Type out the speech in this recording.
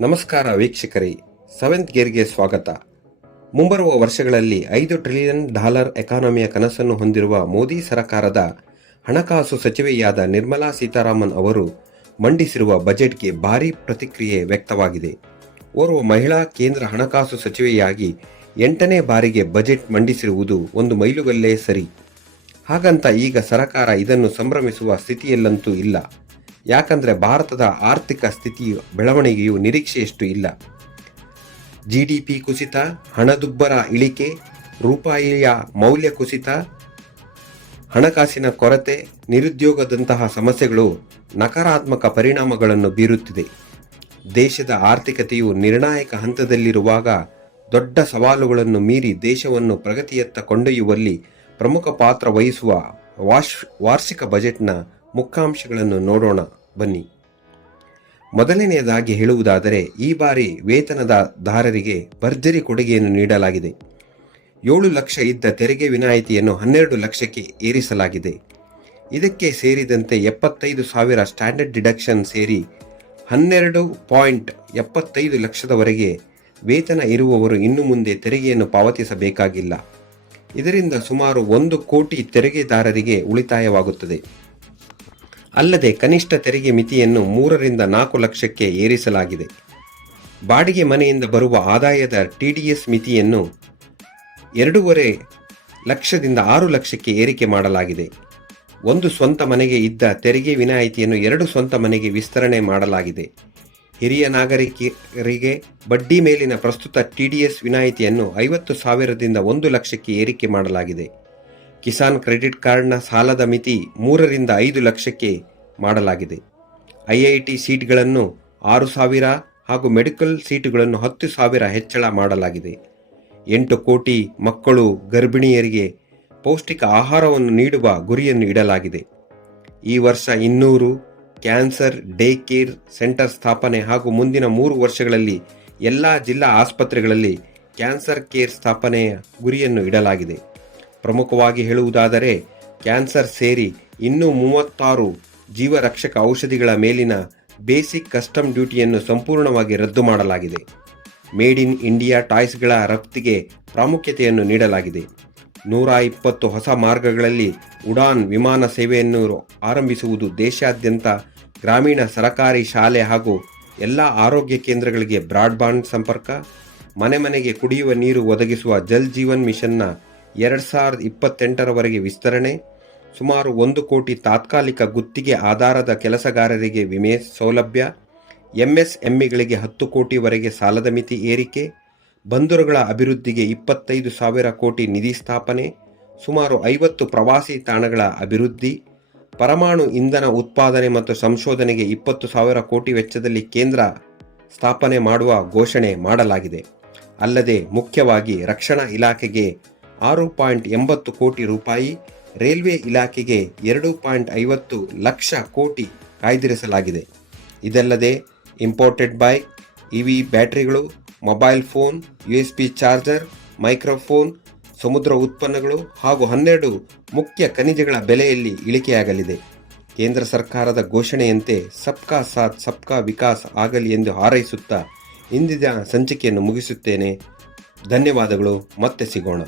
ನಮಸ್ಕಾರ ವೀಕ್ಷಕರೇ, ಸೆವೆಂತ್ ಗೇರ್ಗೆ ಸ್ವಾಗತ. ಮುಂಬರುವ ವರ್ಷಗಳಲ್ಲಿ $5 ಟ್ರಿಲಿಯನ್ ಎಕಾನಮಿಯ ಕನಸನ್ನು ಹೊಂದಿರುವ ಮೋದಿ ಸರಕಾರದ ಹಣಕಾಸು ಸಚಿವೆಯಾದ ನಿರ್ಮಲಾ ಸೀತಾರಾಮನ್ ಅವರು ಮಂಡಿಸಿರುವ ಬಜೆಟ್ಗೆ ಭಾರೀ ಪ್ರತಿಕ್ರಿಯೆ ವ್ಯಕ್ತವಾಗಿದೆ. ಓರ್ವ ಮಹಿಳಾ ಕೇಂದ್ರ ಹಣಕಾಸು ಸಚಿವೆಯಾಗಿ 8ನೇ ಬಾರಿಗೆ ಬಜೆಟ್ ಮಂಡಿಸಿರುವುದು ಒಂದು ಮೈಲುಗಲ್ಲೇ ಸರಿ. ಹಾಗಂತ ಈಗ ಸರಕಾರ ಇದನ್ನು ಸಂಭ್ರಮಿಸುವ ಸ್ಥಿತಿಯಲ್ಲಂತೂ ಇಲ್ಲ. ಯಾಕಂದರೆ ಭಾರತದ ಆರ್ಥಿಕ ಸ್ಥಿತಿಯ ಬೆಳವಣಿಗೆಯು ನಿರೀಕ್ಷೆಯಷ್ಟು ಇಲ್ಲ. GDP ಕುಸಿತ, ಹಣದುಬ್ಬರ ಇಳಿಕೆ, ರೂಪಾಯಿಯ ಮೌಲ್ಯ ಕುಸಿತ, ಹಣಕಾಸಿನ ಕೊರತೆ, ನಿರುದ್ಯೋಗದಂತಹ ಸಮಸ್ಯೆಗಳು ನಕಾರಾತ್ಮಕ ಪರಿಣಾಮಗಳನ್ನು ಬೀರುತ್ತಿದೆ. ದೇಶದ ಆರ್ಥಿಕತೆಯು ನಿರ್ಣಾಯಕ ಹಂತದಲ್ಲಿರುವಾಗ ದೊಡ್ಡ ಸವಾಲುಗಳನ್ನು ಮೀರಿ ದೇಶವನ್ನು ಪ್ರಗತಿಯತ್ತ ಕೊಂಡೊಯ್ಯುವಲ್ಲಿ ಪ್ರಮುಖ ಪಾತ್ರ ವಹಿಸುವ ವಾರ್ಷಿಕ ಬಜೆಟ್ನ ಮುಖ್ಯಾಂಶಗಳನ್ನು ನೋಡೋಣ ಬನ್ನಿ. ಮೊದಲನೆಯದಾಗಿ ಹೇಳುವುದಾದರೆ, ಈ ಬಾರಿ ವೇತನದಾರರಿಗೆ ಭರ್ಜರಿ ಕೊಡುಗೆಯನ್ನು ನೀಡಲಾಗಿದೆ. 7 ಲಕ್ಷ ಇದ್ದ ತೆರಿಗೆ ವಿನಾಯಿತಿಯನ್ನು 12 ಲಕ್ಷಕ್ಕೆ ಏರಿಸಲಾಗಿದೆ. ಇದಕ್ಕೆ ಸೇರಿದಂತೆ 75,000 ಸ್ಟ್ಯಾಂಡರ್ಡ್ ಡಿಡಕ್ಷನ್ ಸೇರಿ 12.75 ಲಕ್ಷದವರೆಗೆ ವೇತನ ಇರುವವರು ಇನ್ನು ಮುಂದೆ ತೆರಿಗೆಯನ್ನು ಪಾವತಿಸಬೇಕಾಗಿಲ್ಲ. ಇದರಿಂದ ಸುಮಾರು 1 ಕೋಟಿ ತೆರಿಗೆದಾರರಿಗೆ ಉಳಿತಾಯವಾಗುತ್ತದೆ. ಅಲ್ಲದೆ ಕನಿಷ್ಠ ತೆರಿಗೆ ಮಿತಿಯನ್ನು 3 ರಿಂದ 4 ಲಕ್ಷಕ್ಕೆ ಏರಿಸಲಾಗಿದೆ. ಬಾಡಿಗೆ ಮನೆಯಿಂದ ಬರುವ ಆದಾಯದ TDS ಮಿತಿಯನ್ನು 2.5 ಲಕ್ಷದಿಂದ 6 ಲಕ್ಷಕ್ಕೆ ಏರಿಕೆ ಮಾಡಲಾಗಿದೆ. ಒಂದು ಸ್ವಂತ ಮನೆಗೆ ಇದ್ದ ತೆರಿಗೆ ವಿನಾಯಿತಿಯನ್ನು 2 ಸ್ವಂತ ಮನೆಗೆ ವಿಸ್ತರಣೆ ಮಾಡಲಾಗಿದೆ. ಹಿರಿಯ ನಾಗರಿಕರಿಗೆ ಬಡ್ಡಿ ಮೇಲಿನ ಪ್ರಸ್ತುತ TDS ವಿನಾಯಿತಿಯನ್ನು 50,000ದಿಂದ 1 ಲಕ್ಷಕ್ಕೆ ಏರಿಕೆ ಮಾಡಲಾಗಿದೆ. ಕಿಸಾನ್ ಕ್ರೆಡಿಟ್ ಕಾರ್ಡ್ನ ಸಾಲದ ಮಿತಿ 3 ರಿಂದ 5 ಲಕ್ಷಕ್ಕೆ ಮಾಡಲಾಗಿದೆ. IIT ಸೀಟ್ಗಳನ್ನು 6,000 ಹಾಗೂ ಮೆಡಿಕಲ್ ಸೀಟುಗಳನ್ನು 10,000 ಹೆಚ್ಚಳ ಮಾಡಲಾಗಿದೆ. 8 ಕೋಟಿ ಮಕ್ಕಳು, ಗರ್ಭಿಣಿಯರಿಗೆ ಪೌಷ್ಟಿಕ ಆಹಾರವನ್ನು ನೀಡುವ ಗುರಿಯನ್ನು ಇಡಲಾಗಿದೆ. ಈ ವರ್ಷ 200 ಕ್ಯಾನ್ಸರ್ ಡೇ ಕೇರ್ ಸೆಂಟರ್ ಸ್ಥಾಪನೆ ಹಾಗೂ ಮುಂದಿನ 3 ವರ್ಷಗಳಲ್ಲಿ ಎಲ್ಲ ಜಿಲ್ಲಾ ಆಸ್ಪತ್ರೆಗಳಲ್ಲಿ ಕ್ಯಾನ್ಸರ್ ಕೇರ್ ಸ್ಥಾಪನೆಯ ಗುರಿಯನ್ನು ಇಡಲಾಗಿದೆ. ಪ್ರಮುಖವಾಗಿ ಹೇಳುವುದಾದರೆ, ಕ್ಯಾನ್ಸರ್ ಸೇರಿ ಇನ್ನೂ 36 ಜೀವರಕ್ಷಕ ಔಷಧಿಗಳ ಮೇಲಿನ ಬೇಸಿಕ್ ಕಸ್ಟಮ್ ಡ್ಯೂಟಿಯನ್ನು ಸಂಪೂರ್ಣವಾಗಿ ರದ್ದು ಮಾಡಲಾಗಿದೆ. ಮೇಡ್ ಇನ್ ಇಂಡಿಯಾ ಟಾಯ್ಸ್ಗಳ ರಫ್ತಿಗೆ ಪ್ರಾಮುಖ್ಯತೆಯನ್ನು ನೀಡಲಾಗಿದೆ. 120 ಹೊಸ ಮಾರ್ಗಗಳಲ್ಲಿ ಉಡಾನ್ ವಿಮಾನ ಸೇವೆಯನ್ನು ಆರಂಭಿಸುವುದು, ದೇಶಾದ್ಯಂತ ಗ್ರಾಮೀಣ ಸರಕಾರಿ ಶಾಲೆ ಹಾಗೂ ಎಲ್ಲ ಆರೋಗ್ಯ ಕೇಂದ್ರಗಳಿಗೆ ಬ್ರಾಡ್ಬ್ಯಾಂಡ್ ಸಂಪರ್ಕ, ಮನೆ ಮನೆಗೆ ಕುಡಿಯುವ ನೀರು ಒದಗಿಸುವ ಜಲ್ ಜೀವನ್ ಮಿಷನ್ನ 2028ರವರೆಗೆ ವಿಸ್ತರಣೆ, ಸುಮಾರು 1 ಕೋಟಿ ತಾತ್ಕಾಲಿಕ ಗುತ್ತಿಗೆ ಆಧಾರದ ಕೆಲಸಗಾರರಿಗೆ ವಿಮೆ ಸೌಲಭ್ಯ, MSMEಗಳಿಗೆ 10 ಕೋಟಿವರೆಗೆ ಸಾಲದ ಮಿತಿ ಏರಿಕೆ, ಬಂದರುಗಳ ಅಭಿವೃದ್ಧಿಗೆ 25,000 ಕೋಟಿ ನಿಧಿ ಸ್ಥಾಪನೆ, ಸುಮಾರು 50 ಪ್ರವಾಸಿ ತಾಣಗಳ ಅಭಿವೃದ್ಧಿ, ಪರಮಾಣು ಇಂಧನ ಉತ್ಪಾದನೆ ಮತ್ತು ಸಂಶೋಧನೆಗೆ 20,000 ಕೋಟಿ ವೆಚ್ಚದಲ್ಲಿ ಕೇಂದ್ರ ಸ್ಥಾಪನೆ ಮಾಡುವ ಘೋಷಣೆ ಮಾಡಲಾಗಿದೆ. ಅಲ್ಲದೆ ಮುಖ್ಯವಾಗಿ ರಕ್ಷಣಾ ಇಲಾಖೆಗೆ 6.80 ಕೋಟಿ ರೂಪಾಯಿ, ರೈಲ್ವೆ ಇಲಾಖೆಗೆ 2.50 ಲಕ್ಷ ಕೋಟಿ ಕಾಯ್ದಿರಿಸಲಾಗಿದೆ. ಇದಲ್ಲದೆ ಇಂಪೋರ್ಟೆಡ್ ಬೈಕ್, EV ಬ್ಯಾಟರಿಗಳು, mobile phone, USB charger, microphone, ಸಮುದ್ರ ಉತ್ಪನ್ನಗಳು ಹಾಗೂ 12 ಮುಖ್ಯ ಖನಿಜಗಳ ಬೆಲೆಯಲ್ಲಿ ಇಳಿಕೆಯಾಗಲಿದೆ. ಕೇಂದ್ರ ಸರ್ಕಾರದ ಘೋಷಣೆಯಂತೆ ಸಬ್ಕಾ ಸಾಥ್ ಸಬ್ಕಾ ವಿಕಾಸ್ ಆಗಲಿ ಎಂದು ಹಾರೈಸುತ್ತಾ ಇಂದಿನ ಸಂಚಿಕೆಯನ್ನು ಮುಗಿಸುತ್ತೇನೆ. ಧನ್ಯವಾದಗಳು. ಮತ್ತೆ ಸಿಗೋಣ.